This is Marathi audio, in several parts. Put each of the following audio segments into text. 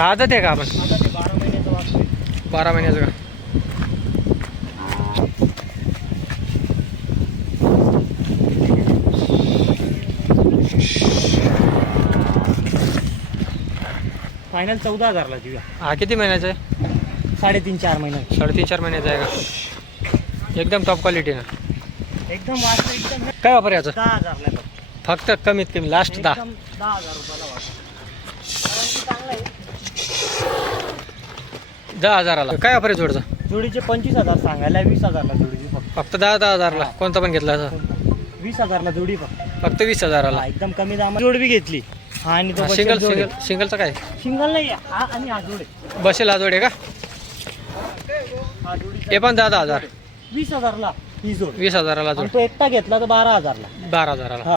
आदत आहे का आपण? आता ते बारा महिन्याचं बारा महिन्याचं का? फायनल चौदा हजारला देऊया. हा किती महिन्याचा आहे? साडेतीन चार महिन्यात साडेतीन चार महिन्याचा आहे का? एकदम टॉप क्वालिटी ना. एकदम काय वापर याचं? दहा हजारला बघ. फक्त कमीत कमी लास्ट दहा. एकदम दहा हजार रुपयाला वाचतं कारण की चांगलं आहे. दहा हजाराला. काय वापर आहे जोडचा? जोडीचे पंचवीस हजार सांगायला वीस हजारला जोडीची फक्त. फक्त दहा दहा हजारला. कोणता पण घेतला असं? वीस हजारला जोडी फक्त. फक्त वीस हजाराला. हा, एकदम कमी दामात जोड बी घेतली. हा आणि तो सिंगल सिंगल. सिंगलचा काय? सिंगल नाही हा आणि हा जोड. आहे. बसेल हा जोड आहे का? हा जोडीचा हे पण दहा दहा हजार. वीस हजारला ही जोड. वीस हजाराला आणि जोड. तो एकटा घेतला तर बारा हजारला. बारा हजाराला. हा.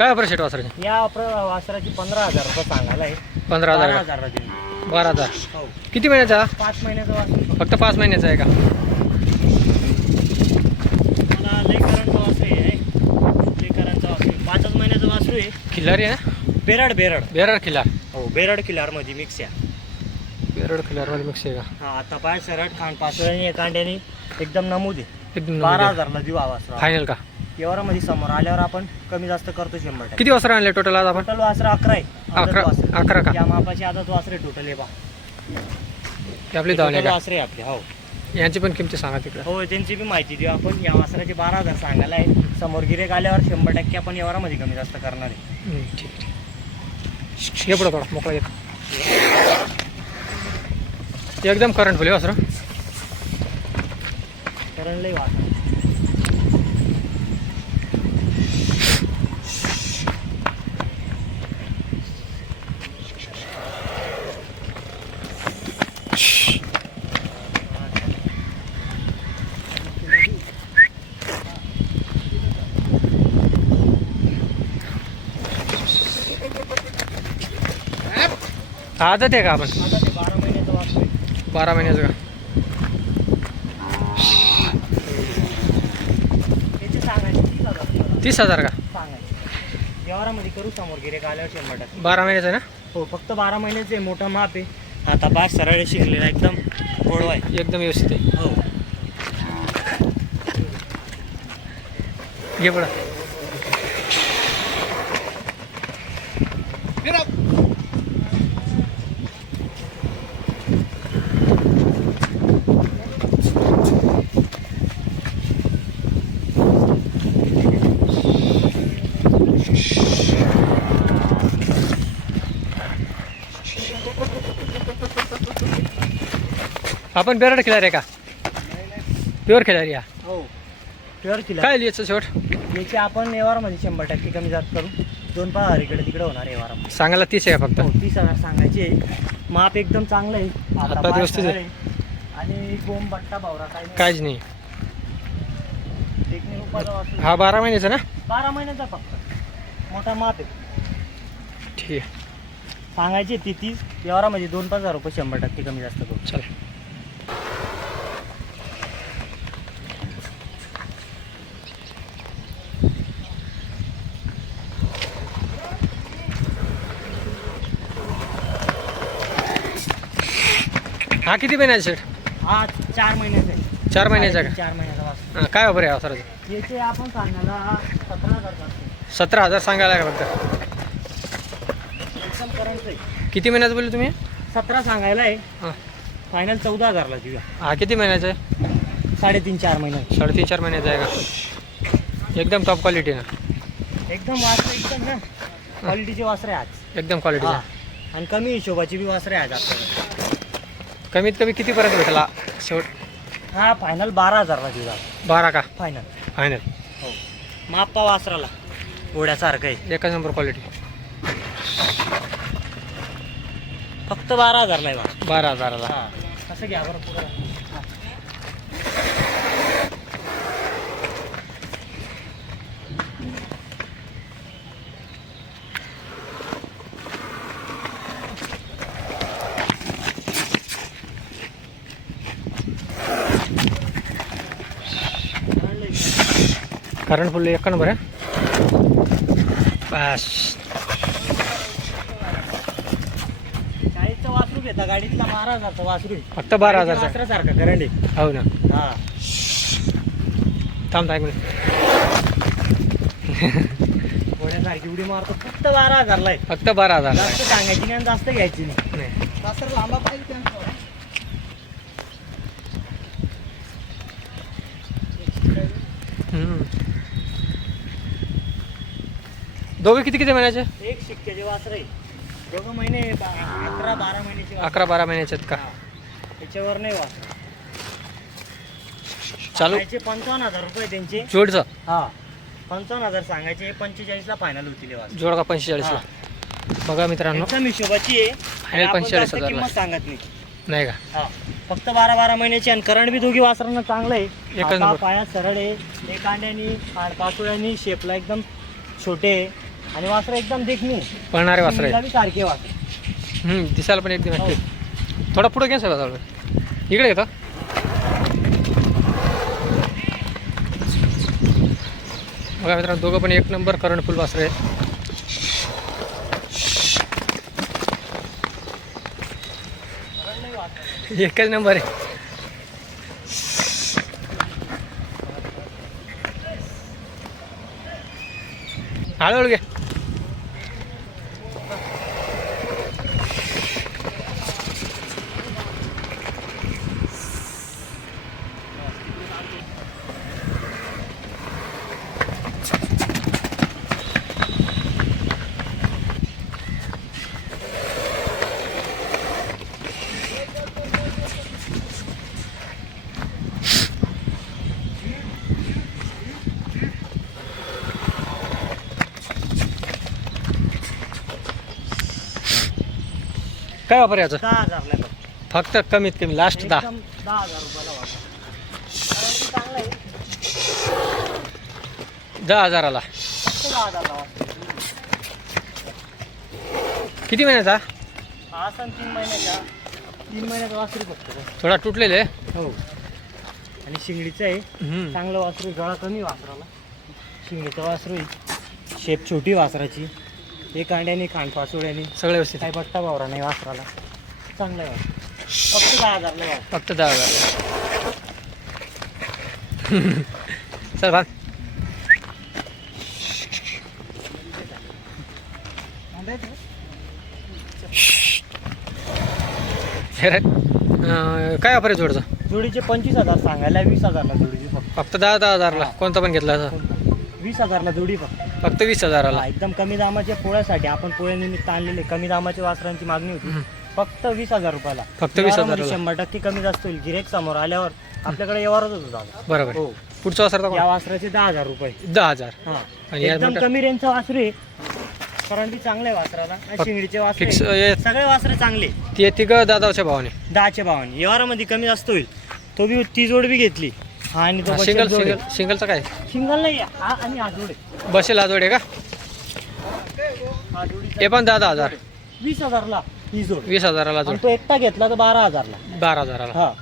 काय शेट वासराचे? या प्र- वासराची पंधरा हजार रुपये सांगायला आहे. पंधरा बारा हजार हजारला देऊ बारा हजार. हो. किती महिन्याचा? हा? पाच महिन्याचं वासरू फक्त. पाच महिन्याचा आहे का? मला लेकरांचं वासरू आहे. लेकरांचं वासरू. आहे. पाचच महिन्याचं वासरू आहे. खिल्लारी आहे ना? बेरड बेरड. बेरड खिल्लार. हो बेरड किल्लारमध्ये मिक्स आहे. बेरड खिल्लारमध्ये मिक्स आहे का? हा आता पाय सरट खांड पाचव्याने कांड्याने एकदम नमूद आहे. एकदम बारा हजारला देऊ आवाज फायनल का? व्यवहारामध्ये समोर आल्यावर आपण कमी जास्त करतो शंभर टक्के. किती वासरा आणले टोटल आज आपण? टोटल वासर अकरा आहे. अकरा. अकरा का? या मापाची आदत वासरे टोटल आहे बा ही आपली का? वासरे आपले हो. यांची पण किमती सांगा तिकडे. हो त्यांची बी माहिती देऊ आपण. या वासराचे बारा हजार सांगायला आहे. समोर गिरेक आल्यावर शंभर टक्के आपण व्यवहारामध्ये कमी जास्त करणार आहे. हम्म, ठीक ठीक. ये पुढं थोडा मोकळा येत एकदम करंट फुले वासरा. कारण लई वासर आदत आहे का आपण? आता ते बारा महिन्याचं बारा महिन्याचं का? त्याचे सांगायचे तीस हजार रुपये तीस हजार का? सांगायचे. व्यवहारामध्ये करू समोर गिरेक आल्यावर शंभर टक्के. बारा महिन्याचं आहे हो फक्त बारा महिन्याचे आहे, मोठा माप आहे. आता पाय सरळ शिरलेला एकदम गोडवा आहे. ना एकदम व्यवस्थित आहे. हो. घे पुढं. आपण बेरड खिलारी आहे का? प्युअर खिलारी हा हो प्युअर किलर काय लिहायचं शेवट? याचे आपण व्यवहारामध्ये शंभर टक्के कमी जास्त करू. दोन पाच हजार इकडे तिकडे होणार व्यवहारामध्ये सांगायला तीस आहे का फक्त? हो तीस हजार सांगायचे आहे. माप एकदम चांगलं आहे. आता व्यवस्थित आहे. आणि गोम बट्टा भावरा काय नाही. काहीच नाही. हा बारा महिन्याचा ना? बारा महिन्याचा फक्त. मोठा माप आहे. ठीक आहे. सांगायचे ती तीस व्यवहारामध्ये दोन पाच हजार रुपये शंभर टक्के कमी जास्त करू. चालेल. हा किती महिन्याचा हा चार महिन्याचा आहे. चार महिन्याचा का? चार महिन्याचा वासरू हा, काय वापर आहे वासराचं? याचे आपण सांगायला सतरा हजार सतरा हजार सांगायला का फक्त. एकदम करंट आहे. किती महिन्याचं बोलले तुम्ही? सतरा सांगायला आहे. हां. फायनल चौदा हजारला देऊया. हा किती महिन्याचा आहे? साडेतीन चार महिन्यात साडेतीन चार महिन्याचा आहे का? एकदम टॉप क्वालिटी ना. एकदम वासरे एकदम ना. क्वालिटीचे वासरे आज एकदम क्वालिटी हा. आणि कमी हिशोबाची बी वासरे आज आपल्याकडे. कमीत कमी कितीपर्यंत भेटला शेवट? हा फायनल बारा हजारला देऊया बारा का? फायनल फायनल हो. माप्पा वासराला घोड्यासारखं आहे. एकच नंबर क्वालिटी फक्त बारा हजारला आहे बारा हजाराला. हा. कसं घ्या बरं पुढं? कारण फुल एक नंबर आहे बस. वासरू घेता गाडीतला बारा हजारचा वासरू. फक्त बारा हजारचा. वासरासारखा करंट आहे हो ना. हा. थांब थांब एक मिनिट. घोड्यासारखी उडी मारतो फक्त बारा हजारला आहे. फक्त बारा हजार जास्त सांगायची नाही आणि जास्त घ्यायची नाही. नाही. वासर लांबा पाहिजे त्यांचा थोडा. हम्म. दोघे किती किती महिन्याचे? एक शिक्क्याचे वासर आहे दोघं महिने बा- अकरा बारा महिन्याचे वासरं. अकरा बारा महिन्याचे आहेत का? हा. त्याच्यावर नाही वासर. चालू. पंचावन्न हजार रुपये त्यांचे. जोडचं? हा. पंचावन्न हजार सांगायचे पंचेचाळीसला फायनल होतील हे वासर. जोड का पंचेचाळीसला? बघा मित्रांनो. एकदम हिशोबाची आहे. आणि आहे आपण 45 जास्त हजारला. किंमत सांगत नाही. नाही का? हा. फक्त बारा बारा महिन्याची आणि करंट बी दोघी वासरांना चांगलं आहे. हाता, नंबर. पायात सरळ आहे. एक अंड्यानी पाचोळ्यांनी शेपला एकदम छोटे आहे. आणि वासर एकदम देखणी. पळणारे वासर आहे सारखे वासर. हम्म, दिसायला पण एकदम. ऍक्टिव्ह थोडा पुढे घ्या साहेब इकडे येतो. बघा मित्रांनो दोघं पण एक नंबर करंट फुल वासर आहे एकच नंबर आहे. हळूहळू घे. काय वापर याचं? दहा हजारला आहे फक्त. फक्त कमीत कमी लास्ट दहा. एकदम दहा हजार रुपयाला वासर कारण की चांगलं आहे दहा हजाराला. फक्त दहा हजारला वासर किती महिन्याचा? हा सण तीन महिन्याचा. तीन महिन्याचा वासरू. थोडा तुटलेले? हो. आणि शिंगडीचं आहे. हम्म. चांगलं वासरू गळा कमी वासराला. शिंगडीचं वासरू आहे. शेप छोटी वासराची. एक अंड्याने खांड पाचोळ्याने. सगळे व्यवस्थित. काही बट्टा वावरा नाही वासराला. चांगलं आहे. फक्त दहा हजारला आहे. फक्त दहा हजार. चल भाग. हे काय वापर आहे जोडचं? जोडीचे पंचवीस हजार सांगायला वीस हजारला जोडीची फक्त. फक्त दहा दहा हजारला. कोणता पण घेतला वीस हजारला जोडी फक्त. फक्त वीस हजाराला. हा, एकदम कमी दामाच्या पोळ्यासाठी आपण पोळ्यानिमित्त आणलेले कमी दामाच्या वासरांची मागणी होती. फक्त वीस हजार रुपयाला. फक्त 20 व्यवहारामध्ये हजाराला. शंभर टक्के कमी जास्त होईल. गिरेक समोर आल्यावर आपल्याकडे व्यवहारच होतो दादा. बरोबर. हो. पुढचा वासर या. वासराचे दहा हजार रुपये. दहा हजार. हा. आणि या एकदम मोठ्या- कमी रेंजचं वासरू आहे. करंटी चांगलं आहे वासराला. आणि शिंगडीचे वासरे फिक्स हे- सगळे वासरे चांगले. ते तिघं दादाच्या भावाने. दहाच्या भावाने. व्यवहारामध्ये कमी जास्त होईल. तो बी ती जोड बी घेतली. आणि तो सिंगल बसेल जोड. सिंगल सिंगलचा काय? सिंगल नाही हा आणि हा जोड. बसेल जोड आहे का? हा जोडीचा हे पण दहा दहा हजार. वीस हजारला ही जोड. वीस हजाराला आणि जोड. तो एकटा घेतला तर बारा हजारला. बारा हजाराला. हा.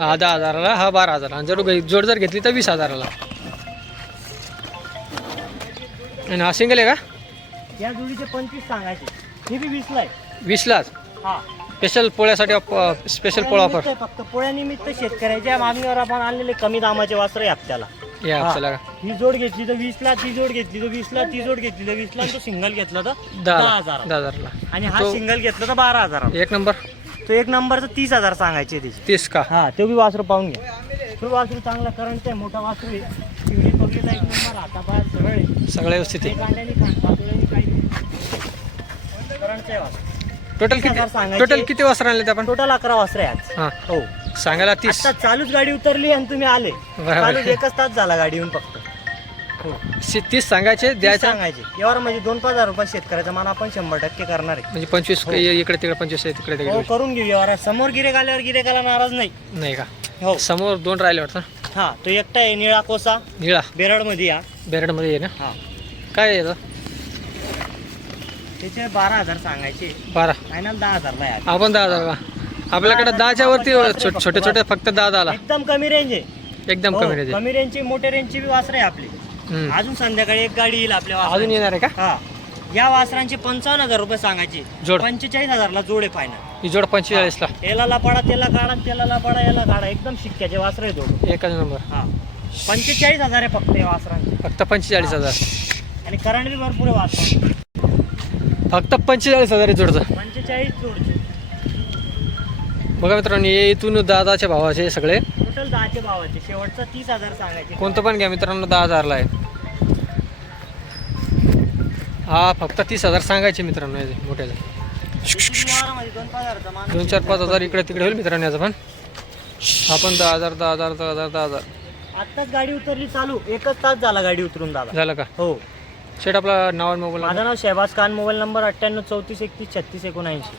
हा दहा हजाराला हा बारा हजाराला. आणि जर ग- जोड जर घेतली तर वीस हजाराला. आणि हा सिंगल आहे का? या जोडीचे पंचवीस सांगायचे. हे बी वीसला आहे. वीसलाच? हा. स्पेशल पोळ्यासाठी स्पेशल पोळा ऑफर पोळ्यानिमित्त फक्त पोळ्यानिमित्त शेतकऱ्याच्या मागणीवर आपण आणलेले कमी दामाचे वस्त्र आहे आपल्याला. या हा. आपल्याला. ही जोड घेतली तर वीसला ती जोड घेतली तर वीसला ती जोड घेतली तर वीसला आणि तो सिंगल घेतला तर दहा दहा हजार दहा हजारला. आणि हा तो- सिंगल घेतला तर बारा हजार एक नंबर. तो एक नंबरचा तीस हजार सांगायचे त्याचे तीस का? हा तो बी वासरू पाहून घ्या. तो वासरू चांगला करंट आहे मोठा वासरू आहे. शिवडी एक नंबर हातापाय सरळ आहे. सगळे व्यवस्थित पातोळ्याने काही करंटचं आहे वासरू. टोटल किती सांगायचे. टोटल किती वाजता आणले आपण? टोटल अकरा वासरे आहे आज हा. हो. सांगायला तीस. आता चालूच गाडी उतरली आणि तुम्ही आले. बरोबर. चालूच एकच तास झाला गाडी येऊन फक्त. हो. तीस सांगायचे तीस द्यायचं? सांगायचे. यावर म्हणजे दोन पाच हजार रुपये शेतकऱ्याचा मान आपण शंभर टक्के करणार आहे. म्हणजे पंचवीस हो. इकडे तिकडे पंचवीस आहे, तिकडे हो तिकडे करून घेऊ यावर समोर गिरेक आल्यावर गिरेकाला नाराज नाही. नाही का? हो. समोर दोन राहिले वाटतं हा तो एकटा आहे निळा कोसा. निळा. बेरडमध्ये या. बेरडमध्ये आहे ना? हा. काय आहे याचं त्याचे बारा हजार सांगायचे. बारा. फायनल दहा हजारला आहे. आपण दहा हजार का? आपल्याकडे दहाच्या वरती छोटे छोटे फक्त दहा दहाला. एकदम कमी रेंज आहे. एकदम हो, कमी रेंज कमी रेंजची मोठ्या रेंजची बी वासर आहे आपली. हम्म. अजून संध्याकाळी एक गाडी येईल आपल्या अजून वासरांची. येणार आहे का? हा. या वासरांचे पंचावन्न हजार रुपये सांगायचे. जोड. पंचेचाळीस हजारला जोड आहे फायनल ही जोड पंचेचाळीसला. याला लापाडा त्याला काढा त्याला लापाडा याला काढा. एकदम शिक्क्याचे वासर आहे दोघं एकच नंबर. हा. पंचेचाळीस हजार आहे फक्त या वासरांचे. फक्त पंचेचाळीस हजार. आणि करंट बी भरपूर आहे वासर फक्त पंचेचाळीस हजार जोडचं. पंचेचाळीस जोडचे. बघा मित्रांनो हे इथून दादाच्या भावाचे सगळे. टोटल दहाचे भावाचे शेवटचा तीस हजार सांगायचे. कोणतं पण घ्या मित्रांनो दहा हजारला आहे. हा फक्त तीस हजार सांगायचे मित्रांनो याचे मोठ्याचे. दोन चार पाच हजार इकडे तिकडे होईल मित्रांनो याचं पण. हा पण दहा हजार दहा हजार दहा हजार दहा हजार. आत्ताच गाडी उतरली चालू. एकच तास झाला गाडी उतरून दादा. झालं का? हो. शेट आपला नाव आणि मोबाईल माझं नाव शहबाज खान मोबाईल नंबर अठ्ठ्याण्णव चौतीस एकतीस छत्तीस एकोणऐंशी.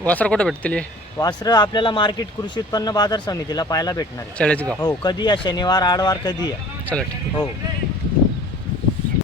वासर कुठे भेटतील हे? वासरं आपल्याला मार्केट कृषी उत्पन्न बाजार समितीला पाहायला भेटणार आहे. चाळीसगाव. हो कधी या? शनिवार आडवार कधी या? चला ठीक. हो.